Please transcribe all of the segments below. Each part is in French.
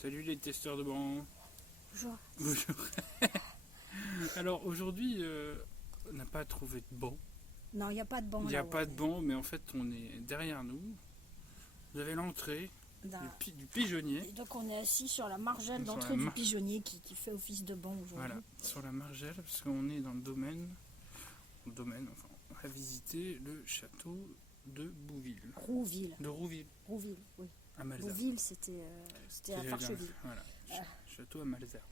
Salut les testeurs de banc. Bonjour. Bonjour. Alors aujourd'hui, on n'a pas trouvé de banc. Non, il n'y a pas de banc Il n'y là. a pas de banc, mais en fait on est derrière nous. Vous avez l'entrée du pigeonnier. Et donc on est assis sur la margelle Sur d'entrée la du pigeonnier qui fait office de banc aujourd'hui. Voilà, sur la margelle, parce qu'on est dans le domaine. Enfin, on va visiter le château de Bouville. Rouville. De Rouville, Rouville, oui. à Malzerbe. Bouville, c'était à Farcheville. Voilà, château à Malzerbe.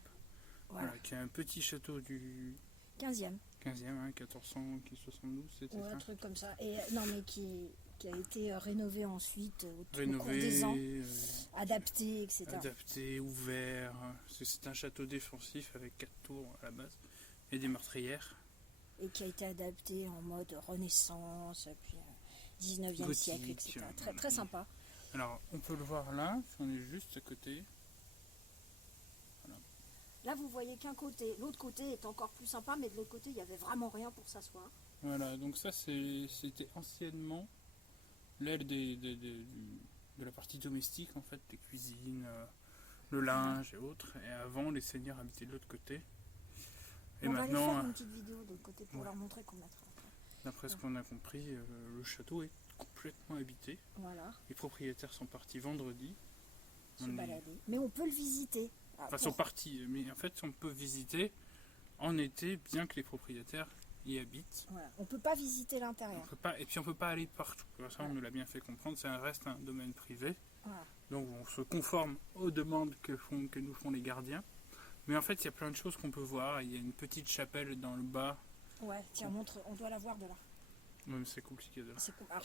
Voilà, qui est un petit château du 15e. 15e, 1472, c'était Ouais, ça. un truc comme ça. Et non, mais qui a été rénové ensuite au cours Rénové, des ans, adapté, etc. adapté, ouvert. C'est un château défensif avec 4 tours à la base et des meurtrières. Et qui a été adapté en mode Renaissance, puis 19e Gothique, siècle, etc. Très, très sympa. Alors, on peut le voir là, on est juste à côté. Là, vous voyez qu'un côté. L'autre côté est encore plus sympa, mais de l'autre côté, il n'y avait vraiment rien pour s'asseoir. Voilà, donc ça c'était anciennement l'aile de la partie domestique, en fait, des cuisines, le linge et autres. Et avant, les seigneurs habitaient de l'autre côté. Et on va aller maintenant, faire une petite vidéo de l'autre côté pour leur montrer qu'on mettra. d'après ce qu'on a compris, le château est complètement habité. Voilà, Les propriétaires sont partis vendredi. se balader. Mais on peut le visiter. Enfin, sont partis, mais en fait, on peut visiter en été, bien que les propriétaires y habitent. Voilà. On peut pas visiter l'intérieur. Et puis on peut pas aller partout. Ça, on nous l'a bien fait comprendre. Ça reste un domaine privé. Voilà. Donc on se conforme aux demandes que nous font les gardiens. Mais en fait, il y a plein de choses qu'on peut voir. Il y a une petite chapelle dans le bas. Ouais, tiens, montre, on doit la voir de là. Même c'est compliqué de là. Alors,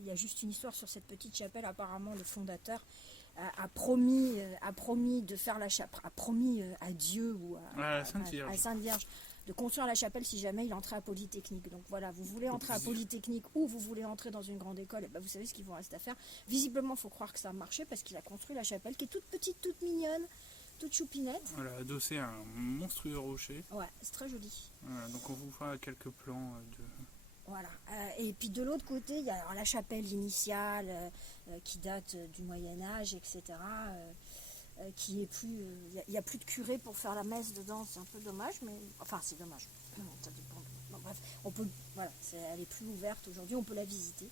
il y a juste une histoire sur cette petite chapelle. Apparemment, le fondateur a promis de faire la chapelle, a promis à Dieu ou à Sainte Vierge de construire la chapelle si jamais il entrait à Polytechnique. Donc voilà, vous voulez entrer à Polytechnique ou vous voulez entrer dans une grande école, et ben vous savez ce qu'il vous reste à faire. Visiblement, il faut croire que ça a marché parce qu'il a construit la chapelle qui est toute petite, toute mignonne, toute choupinette. Voilà, adossé à un monstrueux rocher. Ouais, c'est très joli. Voilà, donc on vous fera quelques plans de... Voilà. Et puis de l'autre côté, il y a alors la chapelle initiale qui date du Moyen-Âge, etc. Qui est plus. Il n'y a plus de curé pour faire la messe dedans, c'est un peu dommage, mais. Enfin, c'est dommage. Ça dépend. Bon, bref, on peut. Voilà, elle est plus ouverte aujourd'hui, on peut la visiter.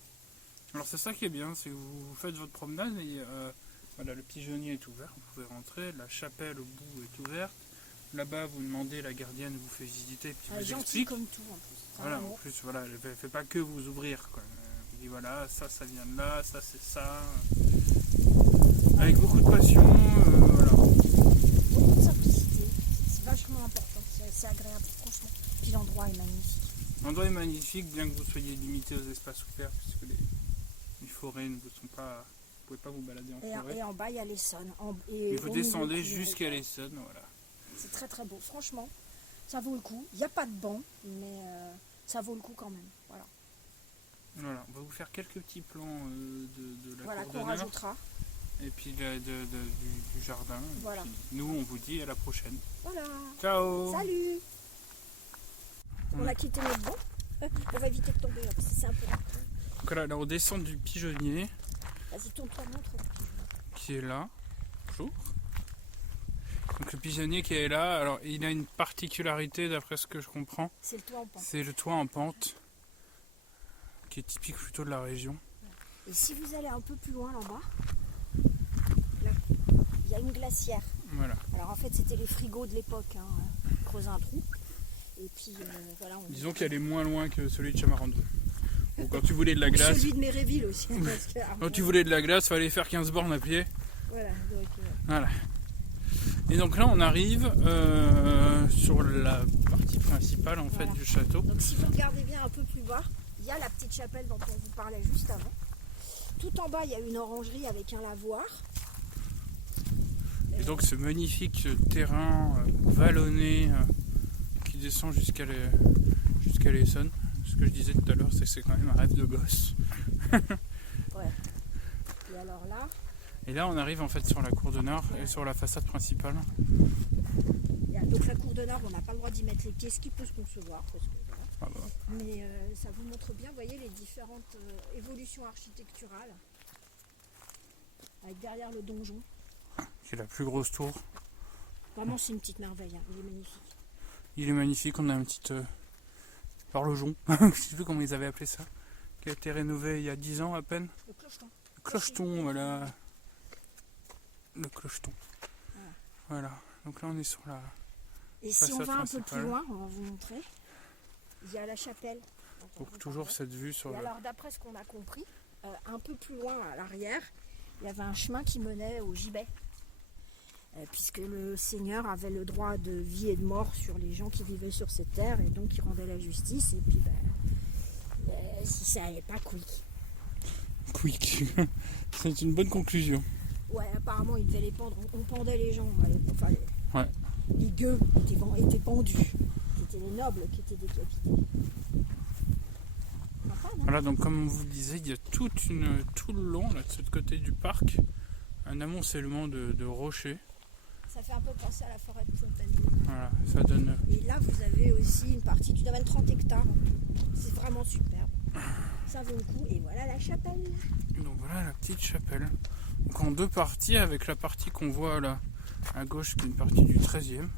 Alors c'est ça qui est bien, c'est que vous faites votre promenade et voilà, le pigeonnier est ouvert, vous pouvez rentrer, la chapelle au bout est ouverte. Là-bas, vous demandez, la gardienne vous fait visiter, puis vous explique. Comme tout en plus. Voilà, en plus, voilà, elle ne fait pas que vous ouvrir, quoi. Elle vous dit voilà, ça vient de là, ça c'est ça. Avec beaucoup de passion, voilà. Beaucoup de simplicité, c'est vachement important, c'est agréable, franchement. Puis l'endroit est magnifique. L'endroit est magnifique, bien que vous soyez limité aux espaces ouverts, puisque les forêts ne vous sont pas. Vous ne pouvez pas vous balader en forêt. Et en bas, il y a l'Essonne. Et vous descendez jusqu'à l'Essonne, voilà. C'est très très beau, franchement, ça vaut le coup. Il n'y a pas de banc, mais ça vaut le coup quand même. Voilà. Voilà, on va vous faire quelques petits plans de la voilà, cour qu'on d'honneur, rajoutera. et puis du jardin. Voilà. Et puis nous, on vous dit à la prochaine. Voilà. Ciao. Salut. On a quitté notre banc. On va éviter de tomber là, parce que c'est un peu rapide. Donc là, on descend du pigeonnier. Vas-y, tourne-toi, montre. Qui est là. Bonjour. Donc le pigeonnier qui est là, alors il a une particularité d'après ce que je comprends. C'est le toit en pente. C'est le toit en pente, qui est typique plutôt de la région. Et si vous allez un peu plus loin là-bas, là, il y a une glacière. Voilà. Alors en fait, c'était les frigos de l'époque. Hein. Creuser un trou. Et puis voilà. Disons qu'elle est moins loin que celui de Chamarando. Bon, quand tu voulais de la glace. Celui de Méréville aussi. Parce que, quand tu voulais de la glace, fallait faire 15 bornes à pied. Voilà. Donc, voilà. Et donc là on arrive sur la partie principale en fait du château. Donc si vous regardez bien un peu plus bas, il y a la petite chapelle dont on vous parlait juste avant. Tout en bas il y a une orangerie avec un lavoir. Et donc ce magnifique terrain vallonné qui descend jusqu'à l'Essonne. Ce que je disais tout à l'heure, c'est que c'est quand même un rêve de gosse. Ouais. Et alors là. Et là on arrive en fait sur la cour d'honneur et sur la façade principale. Donc la cour d'honneur, on n'a pas le droit d'y mettre les pieds, ce qui peut se concevoir. Parce que, voilà. Ah bah. Mais ça vous montre bien, vous voyez, les différentes évolutions architecturales. Avec derrière le donjon. qui est la plus grosse tour. Vraiment, c'est une petite merveille, hein. Il est magnifique. Il est magnifique, on a un petit horlogeon, je ne sais plus comment ils avaient appelé ça, qui a été rénové il y a 10 ans à peine. Le clocheton. Le clocheton, voilà. Le clocheton. Voilà. Donc là, on est sur la... Et si on va un peu plus loin, on va vous montrer, il y a la chapelle. Donc toujours cette vue sur et alors d'après ce qu'on a compris, un peu plus loin à l'arrière, il y avait un chemin qui menait au gibet. Puisque le Seigneur avait le droit de vie et de mort sur les gens qui vivaient sur cette terre, et donc il rendait la justice, et puis si ça n'allait pas, quick. Quick. C'est une bonne conclusion. Ouais, apparemment il devait les pendre, on pendait les gens à l'époque. Enfin, ouais. Les gueux étaient pendus. C'était les nobles qui étaient décapités. Voilà, donc comme on vous le disait, il y a tout le long, là, de ce côté du parc, un amoncellement de rochers. Ça fait un peu penser à la forêt de Fontainebleau. Voilà, ça donne... Et là, vous avez aussi une partie du domaine 30 hectares. C'est vraiment superbe. Ça vaut le coup. Et voilà la chapelle. Donc voilà la petite chapelle. Donc en deux parties, avec la partie qu'on voit là à gauche qui est une partie du 13e.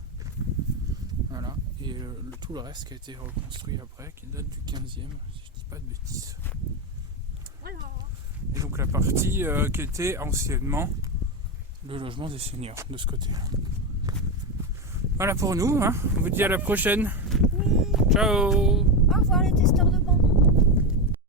Voilà. Et tout le reste qui a été reconstruit après, qui date du 15e, si je dis pas de bêtises. Voilà. Et donc la partie qui était anciennement le logement des seigneurs de ce côté. Voilà pour nous, hein. On vous dit à la prochaine. Oui. Ciao. Au revoir les testeurs de bambou.